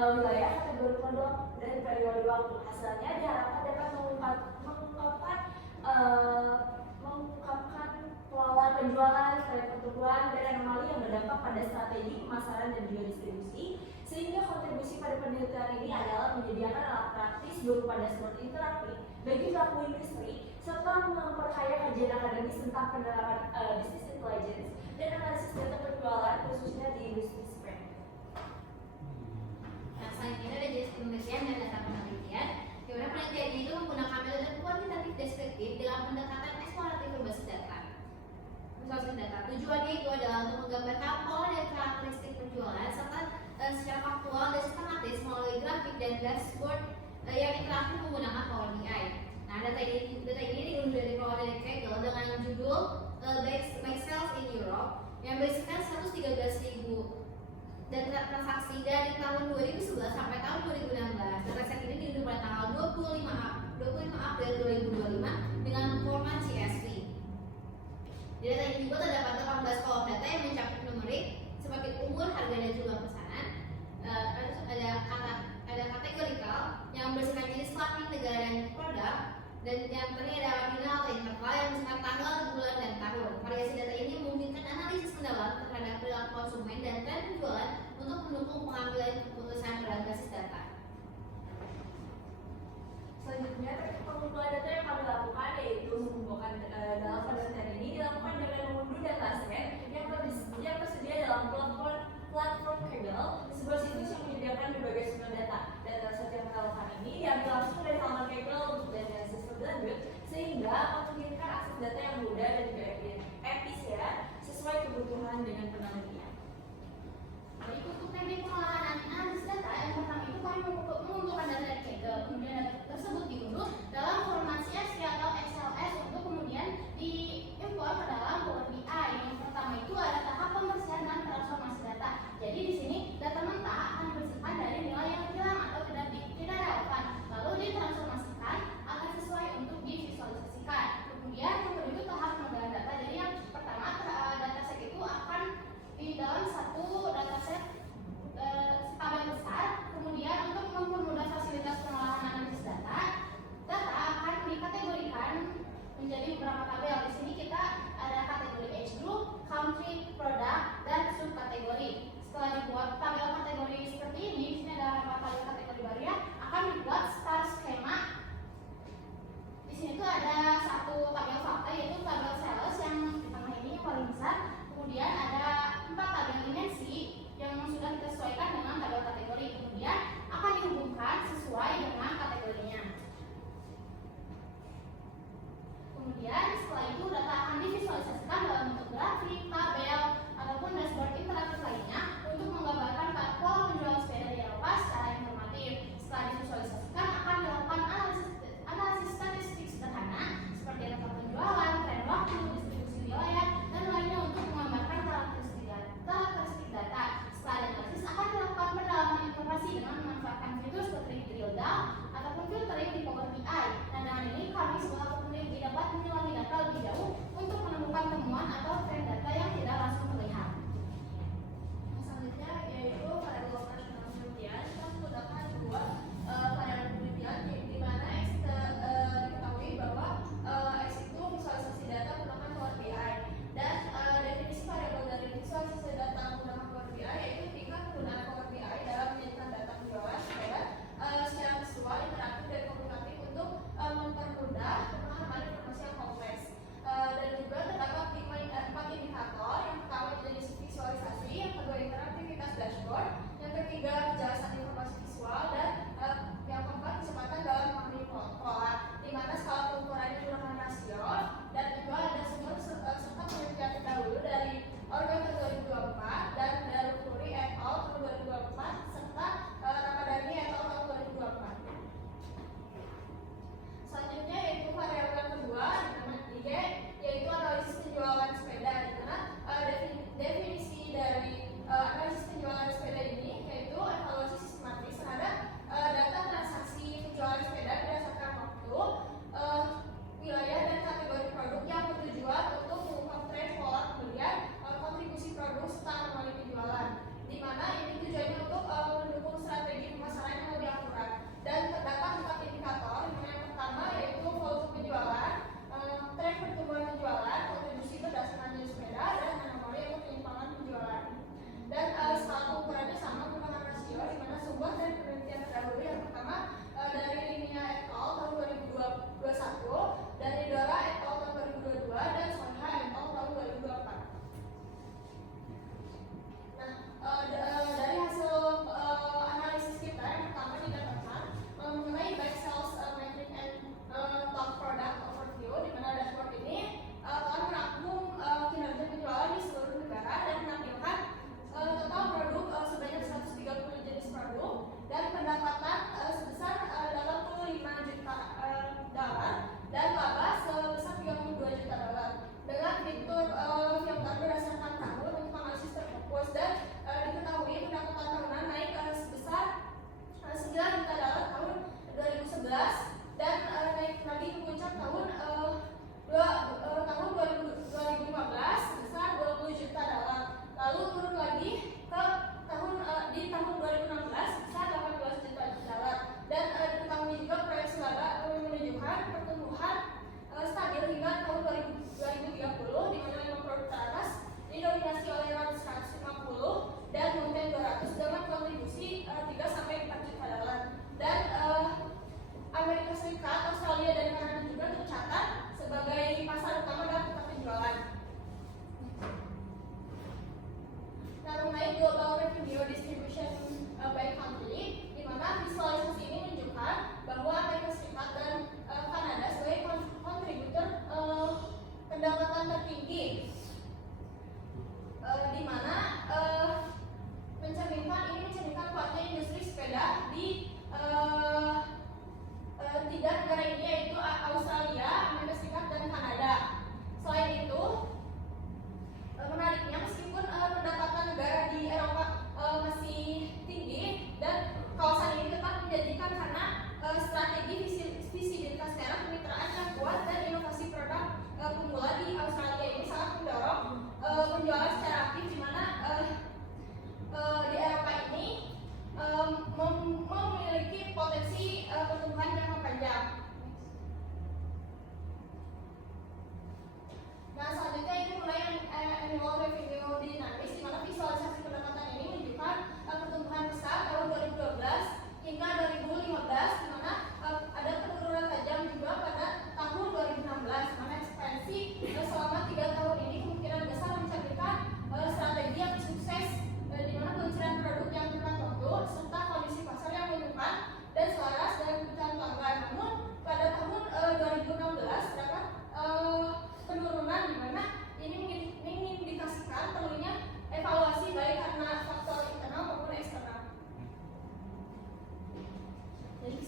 wilayah kategori produk dan periode waktu. Hasilnya diharapkan dapat mengungkapkan pola penjualan, tren pertumbuhan, dan anomali yang berdampak pada strategi pemasaran dan juga distribusi. Sehingga kontribusi pada penelitian ini adalah menyediakan alat praktis berupa dashboard interaktif bagi pelaku industri serta memperkaya kajian akademis tentang penerapan business intelligence dan analisis data penjualan khususnya di industri spring. Nah, selanjutnya ada jenis penelitian dan data penelitian, di mana penelitian itu menggunakan metode kuantitatif deskriptif dengan pendekatan eksploratif berbasis data. Tujuannya itu adalah untuk menggambarkan pola dan karakteristik penjualan serta secara faktual dan sistematis melalui grafik dan dashboard yang interaktif menggunakan Power BI. Nah, data ini diunduh dari Power dari Kaggle dengan judul Make Sales in Europe yang berisikan 113.000 data transaksi dari tahun 2011 sampai tahun 2016. Dataset ini diunduh pada tanggal 25 April 2025 dengan format CSV. Di data ini juga terdapat 18 kolom data yang mencakup numerik seperti umur, harga, dan jumlah pesanan. Ada kategorikal yang berisikan jenis kelamin, negara, dan produk. Dan yang terakhir ada ordinal atau interval yang berisikan tanggal, bulan, dan tahun. Variasi data ini memungkinkan analisis mendalam terhadap perilaku konsumen dan tren penjualan untuk mendukung pengambilan keputusan berbasis data. Selanjutnya, teknik pengumpulan data yang kami lakukan yaitu mengumpulkan dalam penelitian ini dilakukan dengan mengunduh dataset yang tersedia dalam platform Kaggle, sebuah situs yang menyediakan berbagai sumber data. Dataset yang kita lakukan ini diambil langsung dari halaman Kaggle untuk analisis berlanjut, sehingga memungkinkan akses data yang mudah dan juga efisien sesuai kebutuhan dengan penelitian. Baik, untuk teknik pengolahan analisis data yang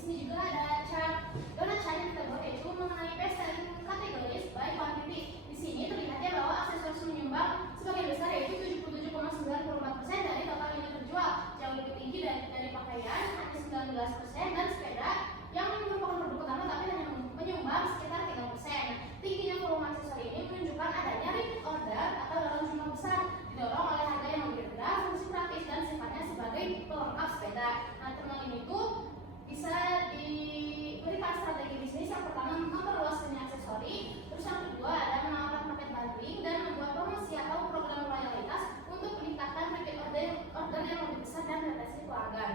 sini juga ada chart yang kita buat yaitu mengenai best selling categories by quantity. Di sini terlihatnya bahwa aksesoris menyumbang sebagian besar yaitu 77,94% dari total unit terjual, jauh lebih tinggi dari pakaian hanya 19% dan sepeda yang merupakan produk utama tapi hanya menyumbang sekitar 3%. Tingginya volume aksesori ini menunjukkan adanya repeat order atau dalam jumlah besar, didorong oleh harga yang lebih rendah, fungsi praktis dan sifatnya sebagai pelengkap sepeda. Nah, terminal ini tuh bisa diberikan strategi bisnis. Yang pertama memperluas lini aksesori, terus yang kedua ada menawarkan paket bundling dan membuat promosi atau program loyalitas untuk meningkatkan repeat order yang lebih besar dan retensi pelanggan.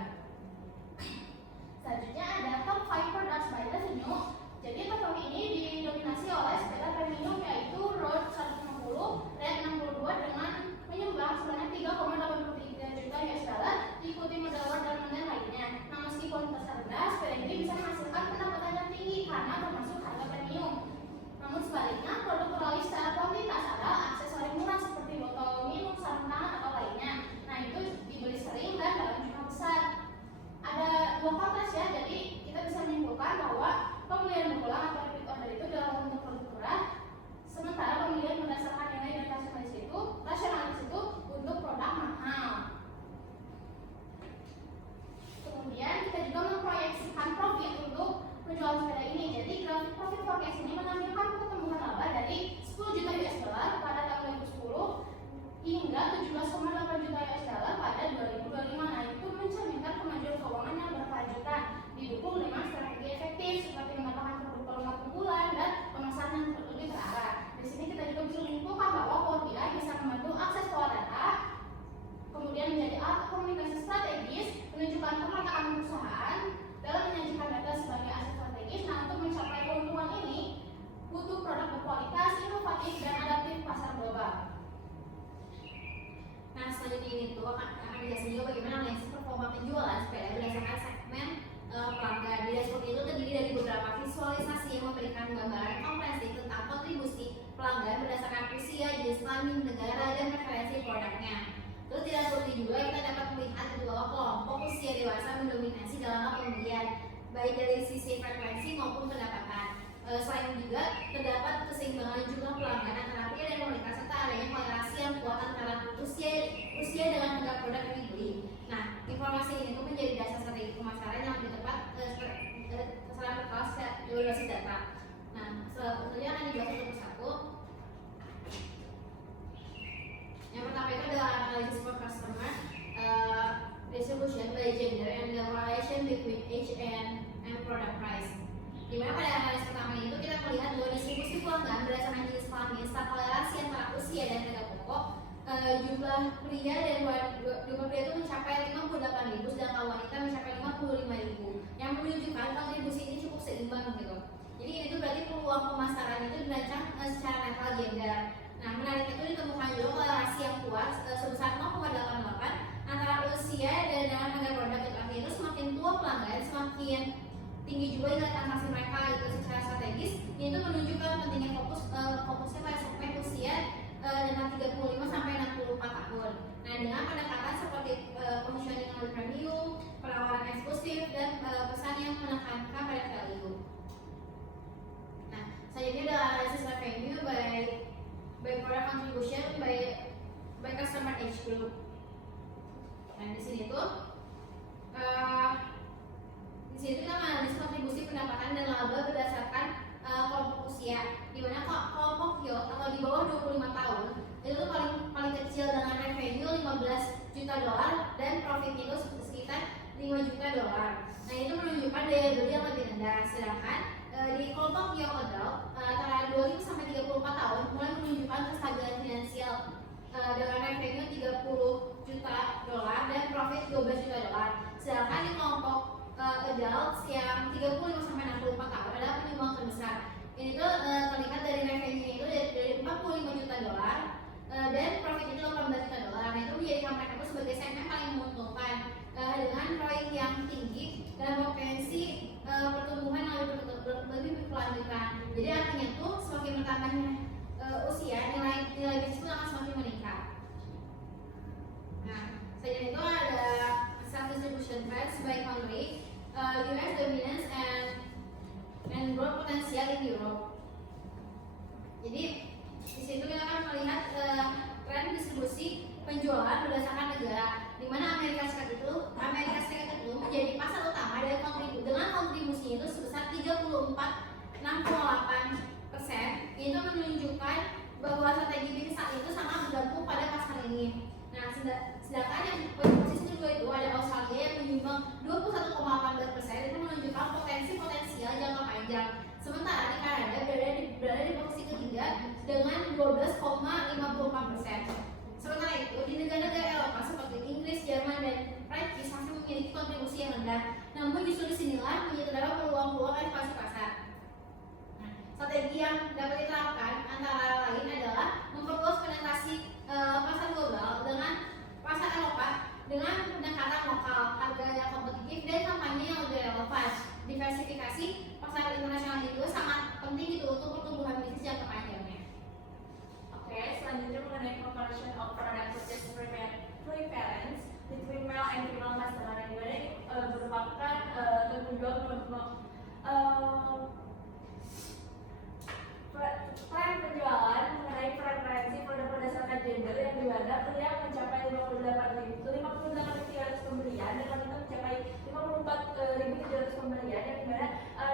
Selanjutnya ada top 5 products by revenue. Jadi top 5 ini didominasi oleh sepeda premium yaitu Road 150, Red 62 dengan menyumbang sebanyak 3,83 juta US dollar, diikuti model World dan model lainnya. Nah, meski kualitas rendah, sepeda ini bisa menghasilkan pendapatan yang tinggi karena termasuk harga premium. Namun sebaliknya, produk beralih secara kuantitas adalah aksesori murah seperti botol minum, sarung tangan atau lainnya. Nah, itu dibeli sering dan dalam jumlah besar. Ada dua kontras ya, jadi kita bisa menyimpulkan bahwa pembelian berulang atau repeat order itu dalam bentuk produk murah, sementara pembelian berdasarkan nilai dan rasionalis itu untuk produk mahal. Kemudian kita juga memproyeksikan profit untuk penjualan sepeda ini. Jadi grafik profit forecast ini menampilkan pertumbuhan laba dari 10 juta US dollar pada tahun 2010 hingga 17,8 juta US dollar pada 2025. Nah, itu mencerminkan kemajuan keuangan yang berkelanjutan, didukung dengan strategi efektif seperti menambahkan produk pelengkap unggulan dan pemasaran yang lebih terarah. Di sini kita juga bisa menyimpulkan bahwa Power BI bisa membantu akses pola data, kemudian menjadi alat komunikasi strategis, menunjukkan kematangan perusahaan dalam menyajikan data sebagai aset strategis. Nah, untuk mencapai keuntungan ini butuh produk berkualitas, inovatif, dan adaptif pasar global. Nah, selanjutnya ini tuh akan dijelasin juga bagaimana analisis performa penjualan sepeda berdasarkan segmen pelanggan. Di dashboard itu terdiri dari beberapa visualisasi yang memberikan gambaran komprehensif tentang kontribusi pelanggan berdasarkan usia, jenis kelamin, negara, dan preferensi produknya. Terus di dashboard ini juga kita dapat melihat bahwa kelompok usia dewasa mendominasi dalam pembelian, baik dari sisi frekuensi maupun pendapatan. Selain juga terdapat keseimbangan jumlah pelanggan antara pria dan wanita serta adanya korelasi yang kuat antara usia dengan harga produk yang dibeli. Nah, informasi ini tuh menjadi dasar strategi pemasaran yang lebih tepat sasaran berkelas evaluasi data. Nah, selanjutnya akan dibahas satu persatu. Yang pertama itu adalah analisis for customer distribution by gender and the relation between age and product price. Dimana pada analisis pertama itu kita melihat bahwa distribusi pelanggan berdasarkan jenis kelamin serta korelasi antara usia dan harga pokok. Jumlah pria itu mencapai 58.000 sedangkan wanita mencapai 55.000 yang menunjukkan kontribusi ini cukup seimbang gitu. Jadi ini tuh berarti peluang pemasaran itu dirancang secara netral gender. Nah, menarik itu ditemukan juga korelasi yang kuat sebesar 0,88 antara usia dan dengan harga produk itu. Artinya itu semakin tua pelanggan semakin tinggi juga nilai transaksi mereka itu secara strategis. Ini itu menunjukkan pentingnya fokusnya pada segmen usia dengan 35 sampai 64 tahun. Nah, dengan pendekatan seperti positioning yang lebih premium, penawaran eksklusif dan pesan yang menekankan pada value. Nah, selanjutnya adalah analisis revenue by product contribution by customer age group. Nah, di sini tuh kita menganalisis kontribusi pendapatan dan laba berdasarkan kelompok usia, di mana kelompok youth atau di bawah 25 tahun itu tuh paling kecil dengan revenue 15 juta dolar dan profit itu sekitar 5 juta dolar. Nah, itu menunjukkan daya beli yang lebih rendah. Sedangkan di kelompok young adult antara 25 sampai 34 tahun mulai menunjukkan kestabilan finansial dengan revenue 30 juta dolar dan profit 12 juta dolar. Sedangkan di kelompok adults yang 35 sampai 64 tahun adalah penyumbang terbesar. Ini tuh terlihat dari revenue itu dari 45 juta dolar dan profit itu 18 juta dolar. Nah, itu menjadikan mereka itu sebagai segmen paling menguntungkan dengan ROI yang tinggi dan potensi pertumbuhan yang lebih berkelanjutan. Jadi artinya tuh semakin bertambahnya usia, nilai bisnis pun akan semakin meningkat. Nah, selain itu ada self distribution trends by country. US dominance and growth potential in Europe. Jadi di situ kita akan melihat tren distribusi penjualan berdasarkan negara, di mana Amerika Serikat itu menjadi pasar utama dengan kontribusi itu sebesar 34,6,8%. Itu menunjukkan bahwa strategi bisnis saat itu sangat bergantung pada pasar ini. Nah, sedangkan yang posisi kedua itu ada Australia yang menyumbang 21,18%. Itu menunjukkan potensial jangka panjang. Sementara di Kanada berada di posisi ketiga dengan 12,54%. Sementara itu di negara-negara Eropa seperti Inggris, Jerman, dan Prancis masih memiliki kontribusi yang rendah. Namun justru disinilah terdapat peluang-peluang ekspansi pasar. Nah, strategi yang dapat diterapkan antara lain adalah memperluas penetrasi pasar global dengan pasar Eropa dengan pendekatan lokal, harga yang kompetitif, dan kampanye yang lebih relevan. Diversifikasi pasar internasional itu sangat penting gitu untuk pertumbuhan bisnis jangka panjangnya. Oke, selanjutnya mengenai comparison of product purchase preference between male and female customer, yang dimana ini merupakan penjual tren penjualan mengenai preferensi produk berdasarkan gender, yang dimana pria mencapai 58.300 pembelian dan wanita mencapai 54.700 pembelian, yang dimana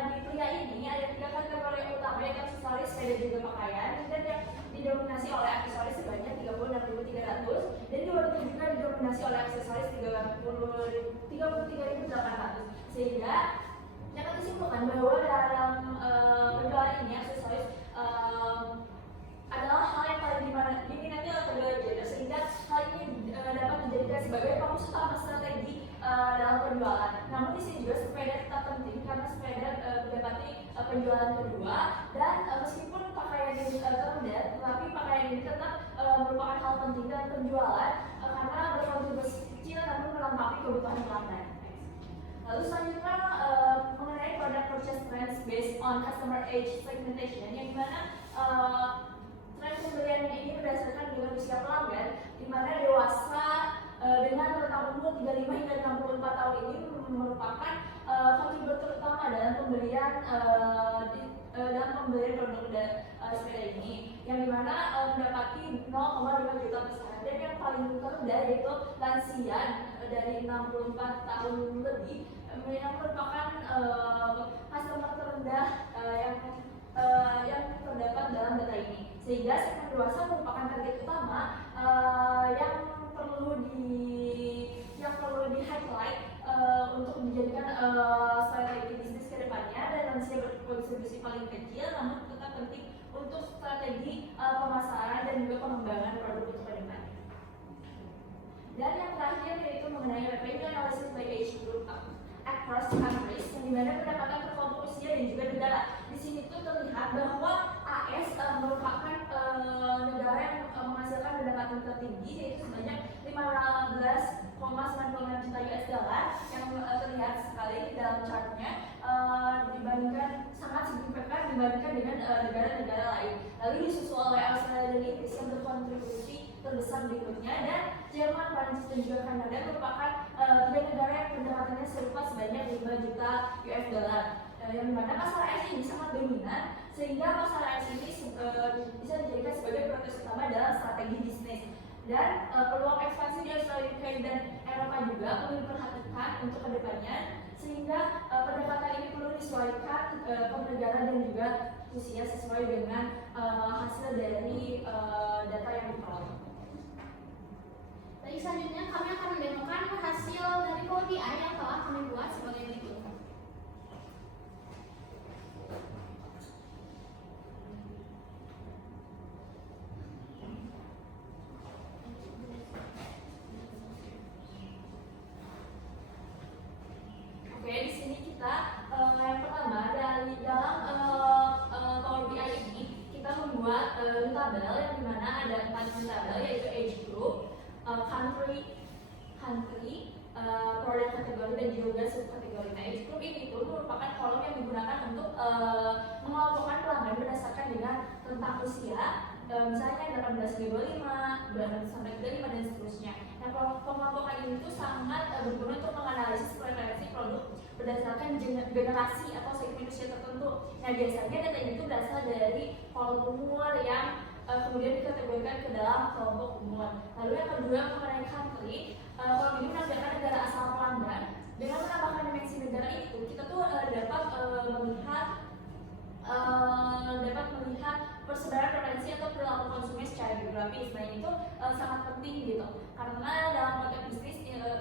di pria ini ada 3 kategori utama, yaitu aksesoris, sepeda, juga pakaian, dan yang didominasi oleh aksesoris sebanyak 36.300, dan di wanita juga didominasi oleh aksesoris 33.800. Sehingga dapat disimpulkan bahwa dalam penjualan ini aksesoris adalah hal yang paling diminati oleh kedua gender, sehingga hal ini dapat dijadikan sebagai fokus utama strategi dalam penjualan. Namun di sini juga sepeda tetap penting karena sepeda mendapati penjualan kedua, dan meskipun pakaian ini terendah, tetapi pakaian ini tetap merupakan hal penting dalam penjualan karena berkontribusi kecil namun melengkapi kebutuhan pelanggan. Lalu selanjutnya mengenai product purchase trends based on customer age segmentation, yang dimana tren pembelian ini berdasarkan dengan usia pelanggan, di mana dewasa dengan rentang umur 35 hingga 64 tahun ini merupakan kontributor utama dalam pembelian produk sepeda ini, yang dimana mendapati 0,5 juta pesanan, dan yang paling rendah yaitu lansia dari 64 tahun lebih, yang merupakan customer terendah yang terdapat dalam data ini. Sehingga segmen dewasa merupakan target utama yang perlu di highlight untuk dijadikan strategi bisnis ke depannya, dan lansia berkontribusi paling kecil namun tetap penting untuk strategi pemasaran dan juga pengembangan produk untuk ke depannya. Dan yang terakhir yaitu mengenai revenue analysis by age group across countries, yang dimana berdasarkan per kelompok usia dan juga negara. Di sini tuh terlihat bahwa AS merupakan negara yang menghasilkan pendapatan tertinggi, yaitu sebanyak 15,96 juta US dollar, yang terlihat sekali di dalam chartnya, sangat signifikan dibandingkan dengan negara-negara lain. Lalu disusul oleh Australia dan Inggris yang berkontribusi terbesar berikutnya, dan Jerman, Prancis, dan juga Kanada merupakan 3 negara yang pendapatannya serupa sebanyak 5 juta US dollar. Yang dimana pasar AS ini sangat dominan, sehingga pasar AS ini bisa dijadikan sebagai prioritas utama dalam strategi bisnis. Dan peluang ekspansi di Australia, UK, dan Eropa juga perlu diperhatikan untuk kedepannya, sehingga pendapatan ini perlu disesuaikan per negara dan juga usia sesuai dengan hasil dari data yang diperoleh. Baik, selanjutnya kami akan mendemokan hasil dari Power BI yang telah kami buat sebagai berikut. Oke, di sini kita yang pertama dari dalam Power BI ini kita membuat tabel, yang dimana ada 4 tabel, yaitu age group, country, product kategori, dan juga subkategori. Nah, age group ini itu merupakan kolom yang digunakan untuk mengelompokkan pelanggan berdasarkan dengan rentang usia, misalnya 18 hingga 25, 12 sampai 25, dan seterusnya. Nah, pengelompokan ini itu sangat berguna untuk menganalisis preferensi produk berdasarkan generasi atau segmen usia tertentu. Nah biasanya data ini tuh berasal dari kolom umur yang kemudian dikategorikan ke dalam kelompok umur. Lalu yang kedua mengenai country, kolom ini menandakan negara asal pelanggan. Dengan menambahkan dimensi negara itu, kita tuh dapat melihat persebaran preferensi atau perilaku konsumen secara geografis. Nah ini tuh sangat penting gitu, karena dalam konteks bisnis,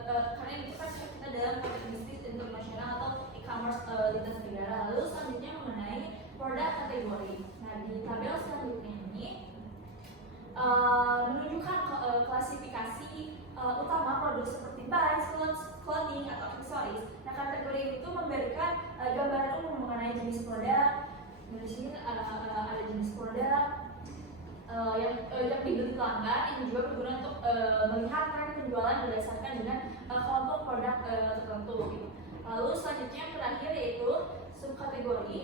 karena itu kan kita dalam konteks bisnis internasional atau e-commerce lintas negara. Lalu selanjutnya mengenai produk kategori. Nah di tabel selanjutnya ini menunjukkan klasifikasi utama produk seperti bike, clothing atau aksesoris. Nah kategori itu memberikan gambaran umum mengenai jenis produk. Di sini ada jenis produk yang dibeli pelanggan, yang juga berguna untuk melihat tren penjualan berdasarkan dengan kelompok produk tertentu. Gitu. Lalu selanjutnya yang terakhir yaitu subkategori.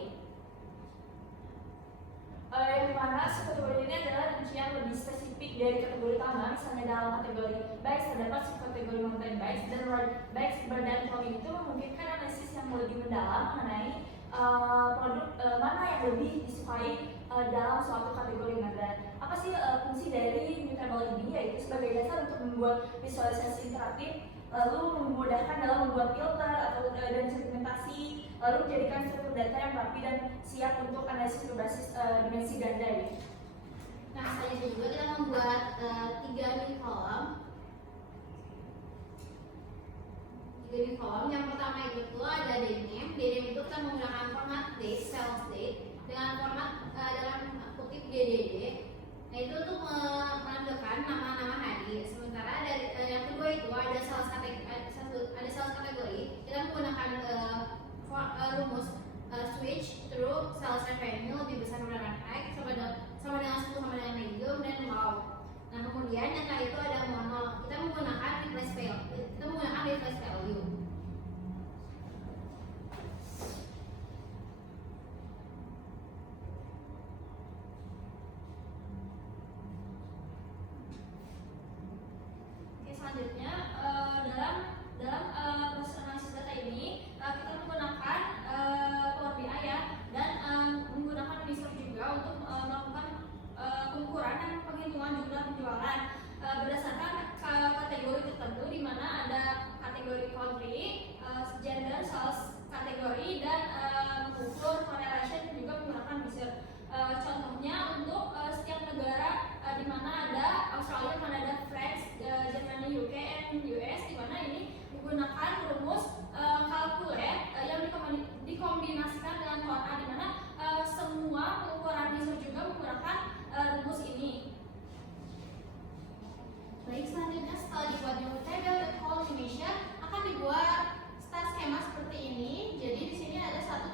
Yang dimana subkategori ini adalah rincian lebih spesifik dari kategori utama. Misalnya dalam kategori bikes terdapat subkategori mountain bikes, dan road bikes berdan clothing itu memungkinkan analisis yang lebih mendalam mengenai produk mana yang lebih disukai dalam suatu kategori. Nah, dan apa sih fungsi dari mutable ini? Yaitu sebagai dasar untuk membuat visualisasi interaktif, lalu memudahkan dalam membuat filter atau dan segmentasi, lalu menjadikan struktur data yang rapi dan siap untuk analisis berbasis dimensi ganda. Ya. Nah, selanjutnya juga kita membuat 3 mini kolom. 3 mini kolom. Yang pertama itu ada DNAME. DNAME itu kita menggunakan format date, sales date dengan format dalam kutip DDD. Nah itu untuk menandakan nama-nama hari. Sementara dari yang kedua itu ada sales kategori. Kita menggunakan rumus switch through sales revenue lebih besar menggunakan X sama dengan 10 sama dengan medium dan low. Nah kemudian yang terakhir itu ada mono. Kita menggunakan replace value. Selanjutnya dalam proses analisis data ini kita menggunakan Power BI ya, dan menggunakan Visor juga untuk melakukan pengukuran dan penghitungan jumlah penjualan berdasarkan kategori tertentu, di mana ada kategori country, gender, sales kategori, dan mengukur correlation juga menggunakan Visor. Contohnya untuk setiap negara di mana ada Australia, Kanada, France, Jerman, UK, and US, di mana ini menggunakan rumus calculate yang dikombinasikan dengan KOA, di mana semua pengukuran Visor juga menggunakan rumus ini. Baik, selanjutnya setelah dibuat new table dan column Indonesia akan dibuat star skema seperti ini. Jadi di sini ada satu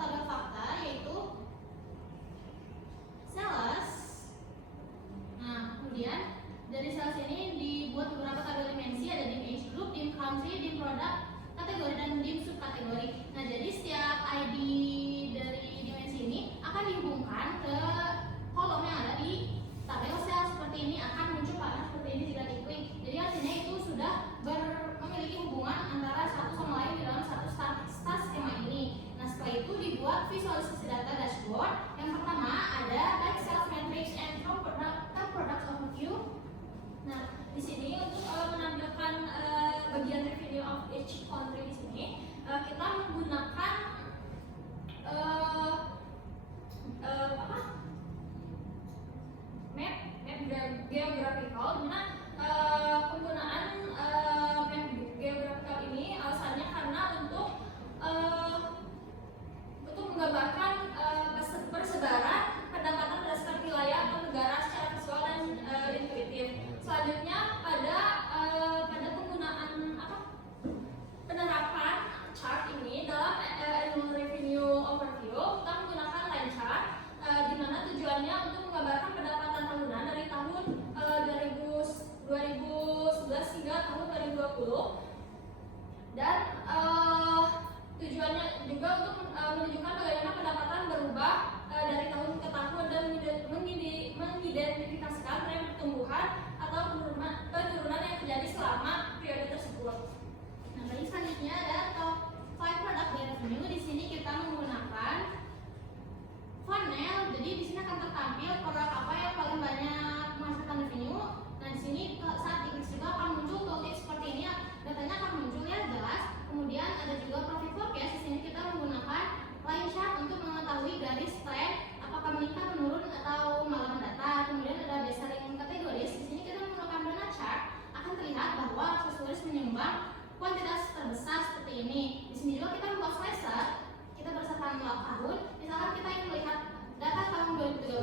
jadi di sini akan tertampil produk apa yang paling banyak menghasilkan revenue. Nah, di sini saat diklik juga akan muncul tooltip seperti ini. Datanya akan muncul ya, jelas. Kemudian ada juga profit forecast. Di sini kita menggunakan line chart untuk mengetahui garis tren apakah meningkat, menurun atau malah mendatar. Kemudian ada base selling categories. Di sini kita menggunakan donut chart. Akan terlihat bahwa aksesoris menyumbang kuantitas terbesar seperti ini. Di sini juga kita membuat slicer. Kita berdasarkan tahun. Misalkan kita ingin melihat data tahun 2013,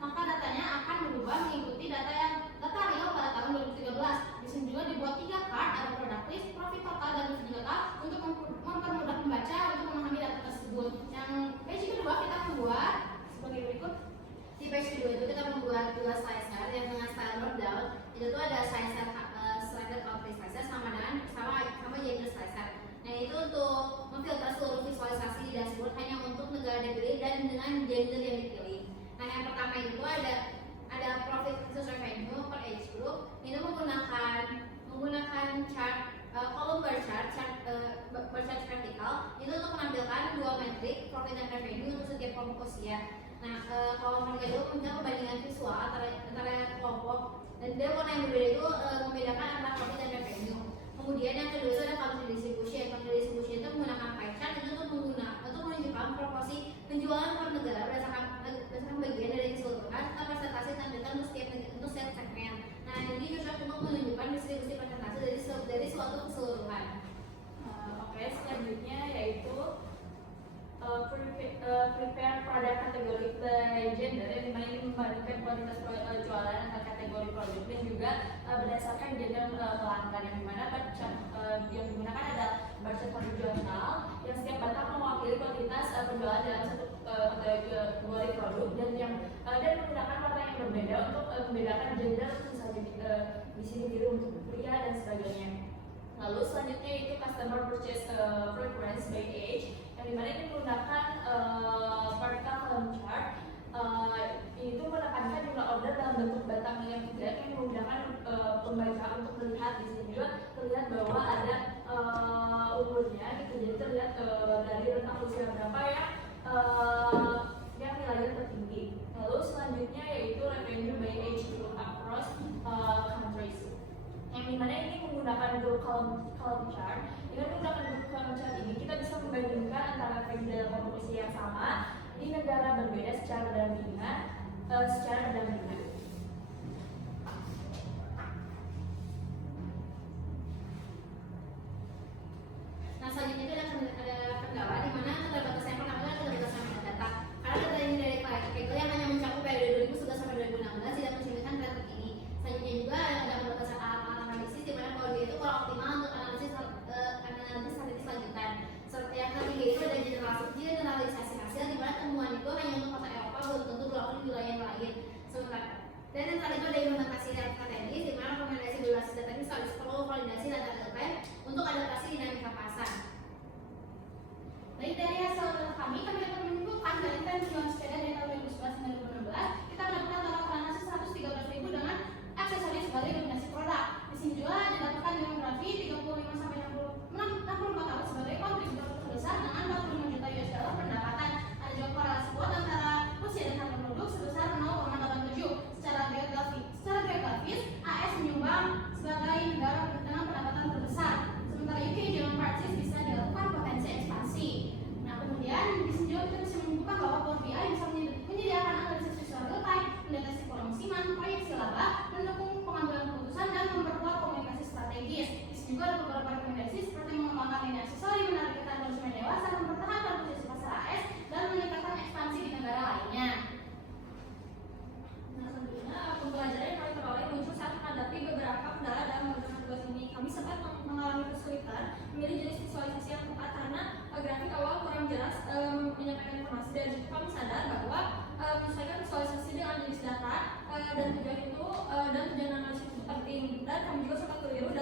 maka datanya akan berubah mengikuti data real pada tahun 2013. Di sini juga dibuat 3 card, ada product list, profit total, dan revenue total untuk mempermudah membaca untuk memahami data tersebut. Yang page kedua kita membuat sebagai berikut. Di page kedua itu kita membuat 2 slicer yang dengan style markdown. Itu tuh ada slicer slider country slicer sama gender slicer. Nah, itu untuk memfilter seluruh visualisasi di dashboard hanya untuk negara dipilih dan dengan gender yang dipilih. Nah, yang pertama itu ada profit versus revenue per age group. Itu menggunakan chart column bar chart vertikal. Itu untuk menampilkan 2 metrik profit dan revenue untuk setiap kelompok usia. Nah, kalau mereka itu punya perbandingan visual antara kelompok, dan dia warna yang berbeda itu membedakan antara profit dan revenue. Kemudian yang kedua itu ada country distribution. Country distribution itu menggunakan pie chart itu untuk menunjukkan proporsi penjualan per negara berdasarkan bagian dari keseluruhan serta presentasi tampilkan untuk setiap segmen. Nah, ini cocok untuk menunjukkan distribusi presentasi dari suatu keseluruhan. Oke, selanjutnya yaitu prepare product kategori by gender, yang dimana ini membandingkan kuantitas jualan antar kategori produk dan juga berdasarkan gender pelanggan, yang dimana yang digunakan adalah bar chart horizontal yang setiap batang mewakili kuantitas penjualan dalam satu kategori produk dan menggunakan warna yang berbeda untuk membedakan gender, misalnya di sini biru untuk pria dan sebagainya. Lalu selanjutnya itu customer purchase preference by age, yang dimana ini menggunakan vertical column chart. Itu menekankan jumlah order dalam bentuk batang yang tidak, yang menggunakan pembaca untuk melihat. Di sini juga terlihat bahwa ada umurnya, gitu. Jadi terlihat dari rentang usia berapa yang nilainya tertinggi. Lalu selanjutnya yaitu revenue by age group across countries, yang dimana ini menggunakan group column chart. Dengan menggunakan group column chart ini kita bisa membandingkan antara revenue dalam kelompok usia yang sama di negara berbeda secara berdampingan. Nah, selanjutnya itu ada kendala di mana keterbatasan yang pertama adalah keterbatasan data. Karena data ini dari Kaggle yang hanya mencakup periode 2011 sampai 2016 tidak mencerminkan tren terkini. Selanjutnya juga ada keterbatasan alat analisis di mana Power BI itu kurang optimal untuk analisis statistik lanjutan. Yang ketiga itu ada generalisasi hasil di mana temuan itu hanya untuk kota Eropa, belum tentu berlaku di wilayah yang lain. Dan yang terakhir itu ada implementasi data teknis di mana rekomendasi berbasis data ini harus perlu validasi data real time untuk adaptasi dinamika pasar. Baik, dari hasil kami dapat menyimpulkan dari tren penjualan sepeda dari tahun 2011 hingga 2016, kita mendapatkan total transaksi 113.000 dengan aksesoris sebagai dominasi produk. Di sini juga didapatkan demografi 35 sampai 64 tahun sebagai kontributor terbesar dengan 45 juta US dollar pendapatan. Ada juga korelasi kuat antara usia dan harga produk sebesar 0,87. Secara geografis, AS menyumbang sebagai negara dengan pendapatan terbesar, sementara UK German Purchase bisa dilakukan potensi ekspansi. Nah, kemudian di sini juga kita bisa menunjukkan bahwa Power BI bisa menyediakan analisis visual real time, mendeteksi pola musiman, proyeksi laba, mendukung pengambilan keputusan dan memperkuat komunikasi strategis. Di sini juga ada beberapa rekomendasi seperti mengembangkan lini aksesori, menargetkan konsumen dewasa, mempertahankan posisi pasar AS, dan meningkatkan ekspansi di negara lainnya. Nah, selanjutnya pembelajaran yang paling terkali muncul saat menghadapi beberapa kendala dalam mengerjakan tugas ini. Kami sempat mengalami kesulitan memilih jenis visualisasi yang tepat karena grafik awal kurang jelas menyampaikan informasi. Dari situ kami sadar bahwa menyesuaikan visualisasi dengan jenis data dan tujuan analisis itu penting, dan kami juga sempat keliru